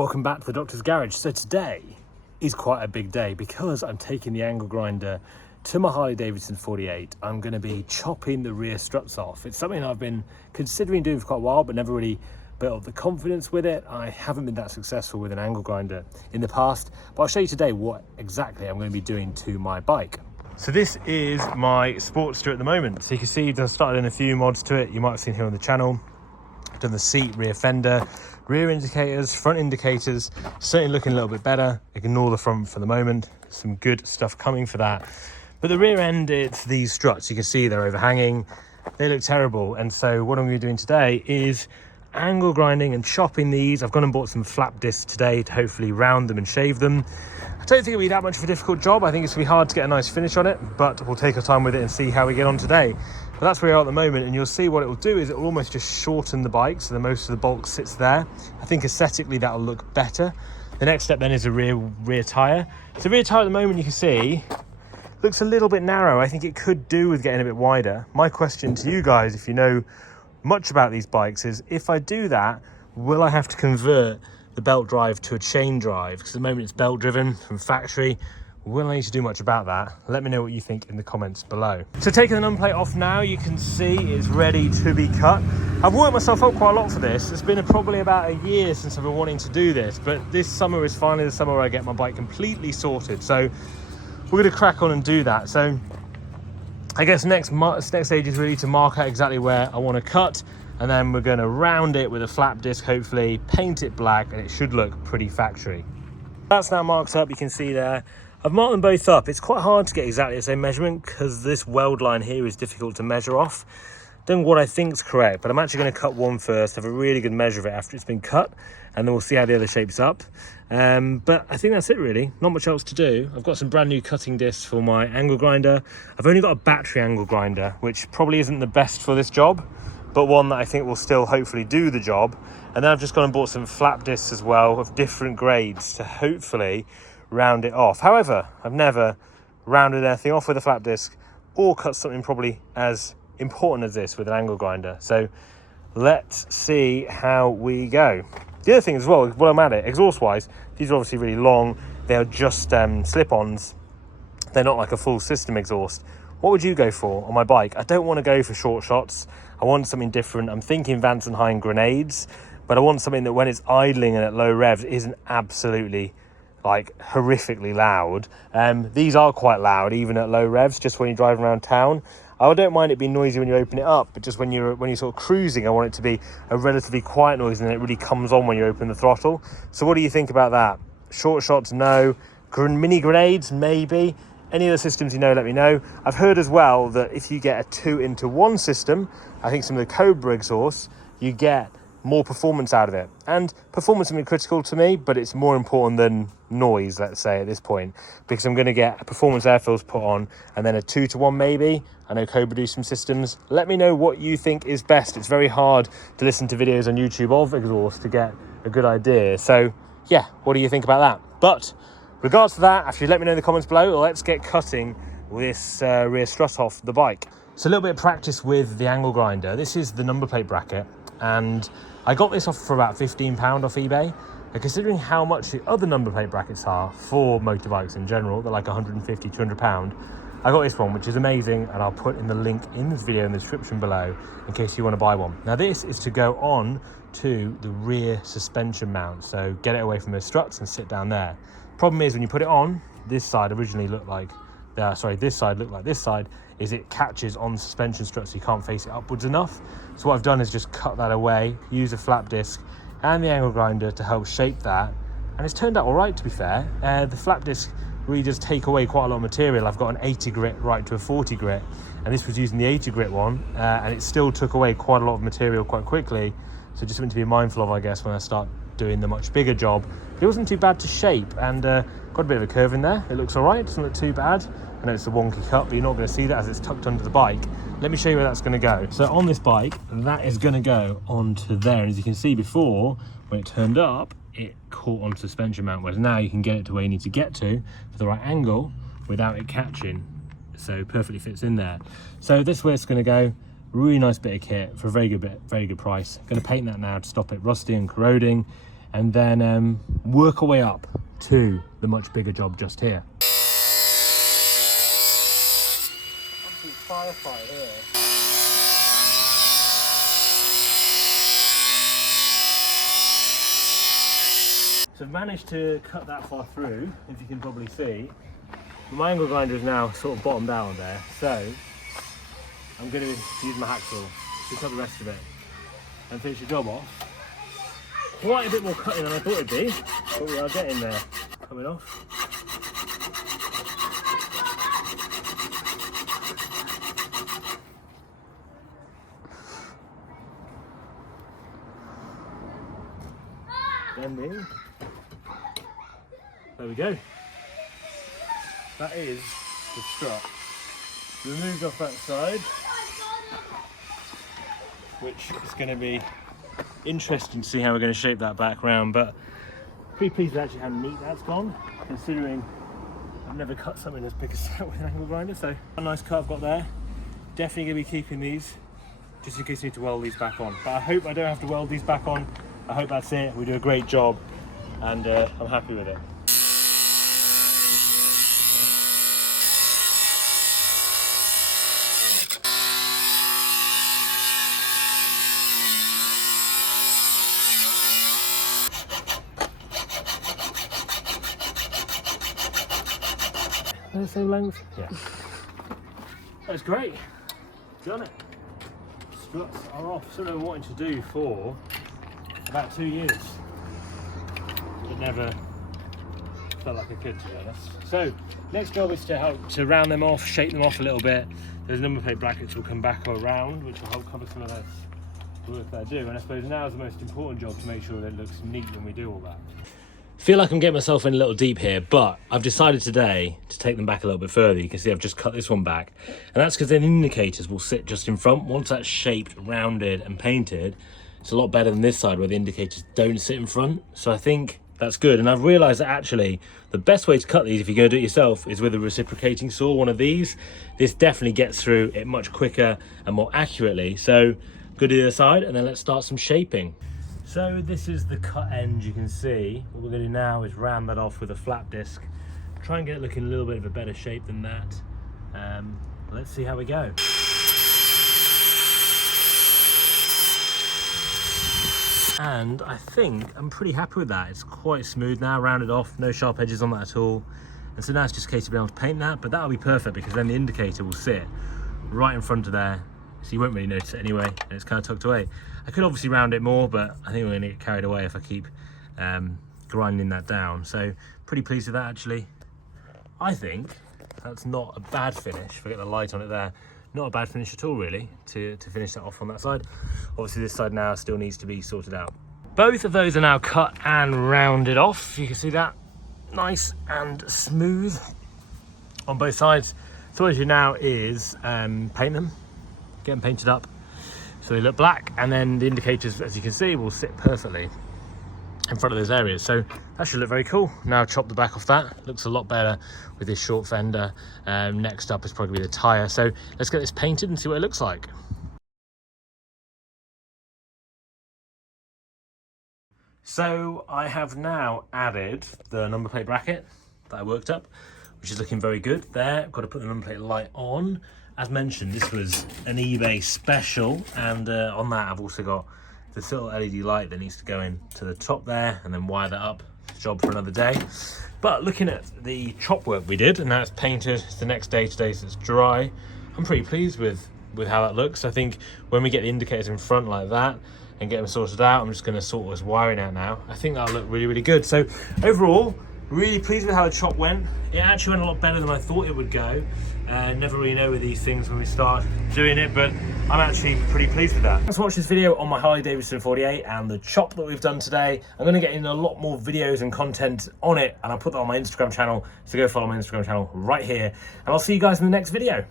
welcome back to the Doctor's Garage. So today is quite a big day because I'm taking the angle grinder to my Harley Davidson 48. I'm going to be chopping the rear struts off. It's something I've been considering doing for quite a while, but never really built up the confidence with it. I haven't been that successful with an angle grinder in the past, but I'll show you today what exactly I'm going to be doing to my bike. So this is my Sportster at the moment. So you can see I've started in a few mods to it. You might have seen here on the channel. I've done the seat, rear fender, rear indicators, front indicators, certainly looking a little bit better. Ignore the front for the moment. Some good stuff coming for that. But the rear end, it's these struts. You can see they're overhanging. They look terrible. And so what I'm going to be doing today is angle grinding and chopping these. I've gone and bought some flap discs today to hopefully round them and shave them. I don't think it'll be that much of a difficult job. I think it's going to be hard to get a nice finish on it, but we'll take our time with it and see how we get on today. But that's where we are at the moment, and you'll see what it will do is it will almost just shorten the bike so that most of the bulk sits there. I think aesthetically that will look better. The next step then is a rear tyre. So the rear tyre at the moment, you can see, looks a little bit narrow. I think it could do with getting a bit wider. My question to you guys, if you know much about these bikes, is if I do that, will I have to convert the belt drive to a chain drive? Because at the moment it's belt driven from factory. Will I need to do much about that? Let me know what you think in the comments below. So taking the number plate off now, you can see it's ready to be cut. I've worked myself up quite a lot for this. It's been probably about a year since I've been wanting to do this, but this summer is finally the summer where I get my bike completely sorted. So we're going to crack on and do that. So I guess next stage is really to mark out exactly where I want to cut, and then we're going to round it with a flap disc, hopefully paint it black, and it should look pretty factory. That's now marked up. You can see there I've marked them both up. It's quite hard to get exactly the same measurement because this weld line here is difficult to measure off. Don't know what I think is correct, but I'm actually going to cut one first, have a really good measure of it after it's been cut, and then we'll see how the other shapes up. But I think that's it really, not much else to do. I've got some brand new cutting discs for my angle grinder. I've only got a battery angle grinder, which probably isn't the best for this job, but one that I think will still hopefully do the job. And then I've just gone and bought some flap discs as well of different grades to hopefully round it off. However, I've never rounded anything off with a flap disc or cut something probably as important as this with an angle grinder. So let's see how we go. The other thing as well, while I'm at it, exhaust wise, these are obviously really long. They are just slip-ons. They're not like a full system exhaust. What would you go for on my bike? I don't want to go for short shots. I want something different. I'm thinking Vance & Hine grenades, but I want something that when it's idling and at low revs isn't absolutely like horrifically loud. These are quite loud even at low revs, just when you're driving around town. I don't mind it being noisy when you open it up, but just when you're sort of cruising, I want it to be a relatively quiet noise, and then it really comes on when you open the throttle. So what do you think about that? Short shots, no. Mini grenades, maybe. Any other systems you know, let me know. I've heard as well that if you get a 2-into-1 system, I think some of the Cobra exhausts, you get more performance out of it. And performance is critical to me, but it's more important than noise, let's say, at this point, because I'm going to get a performance air fills put on and then a 2-to-1 maybe. I know Cobra do some systems. Let me know what you think is best. It's very hard to listen to videos on YouTube of exhaust to get a good idea. So yeah, what do you think about that? But regards to that, actually let me know in the comments below. Let's get cutting this rear strut off the bike. So a little bit of practice with the angle grinder. This is the number plate bracket, and I got this off for about £15 off eBay. And considering how much the other number plate brackets are for motorbikes in general, they're like £150, £200. I got this one, which is amazing, and I'll put in the link in this video in the description below in case you want to buy one. Now this is to go on to the rear suspension mount, so get it away from those struts and sit down there. Problem is when you put it on, this side originally looked like, this side looked like this side, is it catches on the suspension strut so you can't face it upwards enough. So what I've done is just cut that away, use a flap disc and the angle grinder to help shape that, and it's turned out all right, to be fair. The flap disc really does take away quite a lot of material. I've got an 80 grit right to a 40 grit, and this was using the 80 grit one, and it still took away quite a lot of material quite quickly. So just something to be mindful of, I guess, when I start doing the much bigger job. But it wasn't too bad to shape, and got a bit of a curve in there. It looks all right, doesn't look too bad. I know it's a wonky cut, but you're not going to see that as it's tucked under the bike. Let me show you where that's going to go. So on this bike, that is going to go onto there. And as you can see before, when it turned up, it caught on suspension mount, whereas now you can get it to where you need to get to for the right angle without it catching. So perfectly fits in there. So this is where it's going to go. Really nice bit of kit for a very good price. Going to paint that now to stop it rusting and corroding. and then work our way up to the much bigger job just here. Absolute firefight here. So I've managed to cut that far through, as you can probably see. My angle grinder is now sort of bottomed out on there, so I'm going to use my hacksaw to cut the rest of it and finish the job off. Quite a bit more cutting than I thought it'd be, but we are getting there. Coming off. Bending. There we go. That is the strut. Removed off that side, which is going to be interesting to see how we're going to shape that back round, but pretty pleased with actually how neat that's gone, considering I've never cut something as big as that with an angle grinder. So a nice cut I've got there. Definitely going to be keeping these just in case I need to weld these back on, but I hope I don't have to weld these back on. I hope that's it. We do a great job and I'm happy with it. They're the same length? Yeah. That's great. Done it. Struts are off. Something I've been wanting to do for about 2 years. It never felt like I could, to be honest. So, next job is to help to round them off, shape them off a little bit. Those number plate brackets will come back around, which will help cover some of that work that I do. And I suppose now is the most important job, to make sure that it looks neat when we do all that. Feel like I'm getting myself in a little deep here, but I've decided today to take them back a little bit further. You can see I've just cut this one back, and that's because then the indicators will sit just in front. Once that's shaped, rounded and painted, it's a lot better than this side where the indicators don't sit in front. So I think that's good, and I've realized that actually the best way to cut these, if you're going to do it yourself, is with a reciprocating saw, one of these. This definitely gets through it much quicker and more accurately. So go to the other side, and then let's start some shaping. So this is the cut end. You can see what we're going to do now is round that off with a flat disc, try and get it looking a little bit of a better shape than that. Let's see how we go. And I think I'm pretty happy with that. It's quite smooth now, rounded off, no sharp edges on that at all. And so now it's just a case of being able to paint that, but that'll be perfect because then the indicator will sit right in front of there, so you won't really notice it anyway, and it's kind of tucked away. I could obviously round it more, but I think we're going to get carried away if I keep grinding that down. So pretty pleased with that, actually. I think that's not a bad finish. If I get the light on it there, not a bad finish at all, really, to finish that off on that side. Obviously this side now still needs to be sorted out. Both of those are now cut and rounded off. You can see that, nice and smooth on both sides. So what I do now is paint them, get them painted up so they look black, and then the indicators, as you can see, will sit perfectly in front of those areas. So that should look very cool. Now chop the back off that, looks a lot better with this short fender. Next up is probably the tyre. So let's get this painted and see what it looks like. So I have now added the number plate bracket that I worked up, which is looking very good there. I've got to put the number plate light on. As mentioned, this was an eBay special, and on that I've also got this little LED light that needs to go in to the top there and then wire that up. Job for another day. But looking at the chop work we did, and now it's painted, it's the next day today, so it's dry. I'm pretty pleased with how that looks. I think when we get the indicators in front like that and get them sorted out, I'm just going to sort this wiring out now. I think that'll look really, really good. So overall, really pleased with how the chop went. It actually went a lot better than I thought it would go. Never really know with these things when we start doing it, but I'm actually pretty pleased with that. Thanks for watching this video on my Harley Davidson 48 and the chop that we've done today. I'm going to get in a lot more videos and content on it, and I'll put that on my Instagram channel, so go follow my Instagram channel right here, and I'll see you guys in the next video.